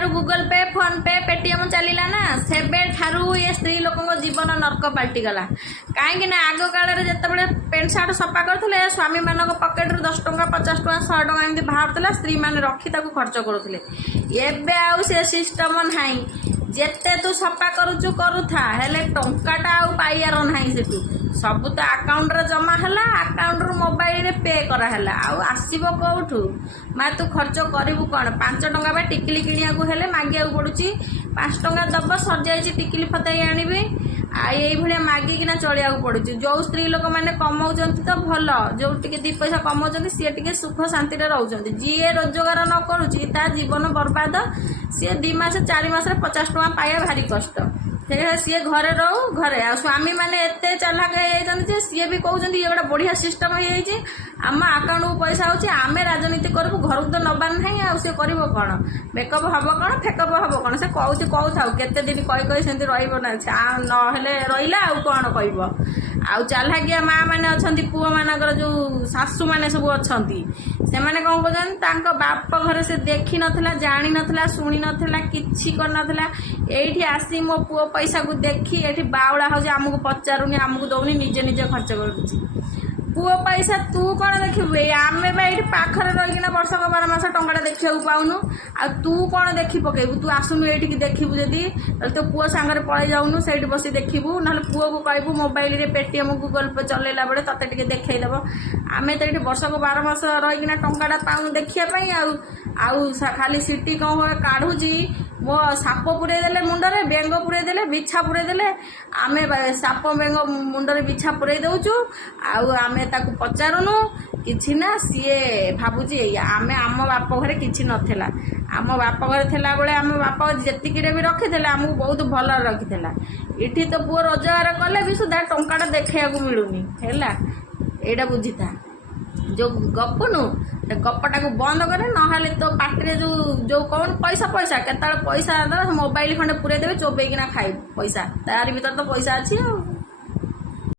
ठारू गूगल पे फोन पे पेटीएम चलला ना सेबे ठारू ये स्त्री लोक जीवन नर्क पलटि गला कहीं आग काल जिते पेंट सार्ट सफा करते स्वामी मान पकेट रू 10 टंका 50 टंका 100 टंका एमती बाहर स्त्री मैंने रखी खर्च करुले एबे आउ से सिस्टम नाई जेते तू सफा करुचु करुथा हेले टंकाटा आउ पाइयार नाही सेठू सब तो अकाउंट रे जमा हला अकाउंट रू मोबाइल रे पे करा हला आउ आसीबो कोठू मा तू खर्च करिवु कोन 5 टंका बा टिकली किनिया को हेले मागिया पड़ुची 5 टंका दब सर जाई टिकली फताई आनिबे आ ये भलिया मागी किना चलिया पड़ुची जो स्त्री लोक माने कमाउचंती तो भल जो टिके 2 पैसा कमाउचंती सी टिके सुख शांति रे रहउचंती जी रोजगार न करूची ता जीवन बर्बाद सी 2 मास 4 मास रे 50 टंका पाया भारी कष्ट सी घरे रहू घरे आ स्वामी मैंने एत चालाक हो सी भी कहते ये गोटे बढ़िया सिस्टम हो आम आकाउंट को पैसा होची आमे राजनीति करूँ घर को तो नबार ना सी कर कौन मेकअप हम कौन फेकअप हम कौन से कहूँ कहूँ केते दिन कही सेमती रहा रहा आउ कौन कह आउ चालाकिया माँ मैंने अच्छा पुओ मानकर जो शाशु मैंने सब अच्छा से मैंने कौन कहते बाप घर से देखी नाला जानी नाला शुणी नाला कि करना ये आसी मो पुओ पैसा को देखी ये बाउला हो आमको पचारूनी आमको दौनी निजे निजे खर्च कर पुओ पैसा तू कौन देखू आम ये पाखर रहीकिना वर्षक 12 मास टंका देखा पाऊनु आ तू कौन देखी पकेबू तू आसुनु ये देखू जदि तो पुओ सांगे पड़े जाऊनु से बस देखू ना पुओ को कहबू मोबाइल रे पेटीएम गूगल पे चलेला बेले तते टिके देखैदेव आम तो ये वर्षक 12 मास रहीकिना टंका पाऊनु देखापी आउ खाली सीटी कौन काढ़ुची मो साप पुरे देले मुंडरे बेंग पुरे देले बिछा पुरे देले आमे साप बेंग मुंडरे बिछा पुरे दउचु आउ आमे ताकू पचारुनु किछि ना सीए भाबुची आमे आम बाप घरे किछि नथेला आम बाप घरे थेला बेले आम बाप जेतिकिरे भी रखिथिले आमକୁ बहुत भल रखिथिला इठी तो पुओ रोजगार कले भी सुधा टंकाटा देखैयाकू मिलुनी हेला एटा बुझिता जो गपुनु गपटा को बंद करे ना तो पार्टी जो जो कौन पैसा पैसा केत पैसा मोबाइल खंडे पूरे देवे चोबेकिना खाई पैसा तार भीतर तो पैसा अच्छी।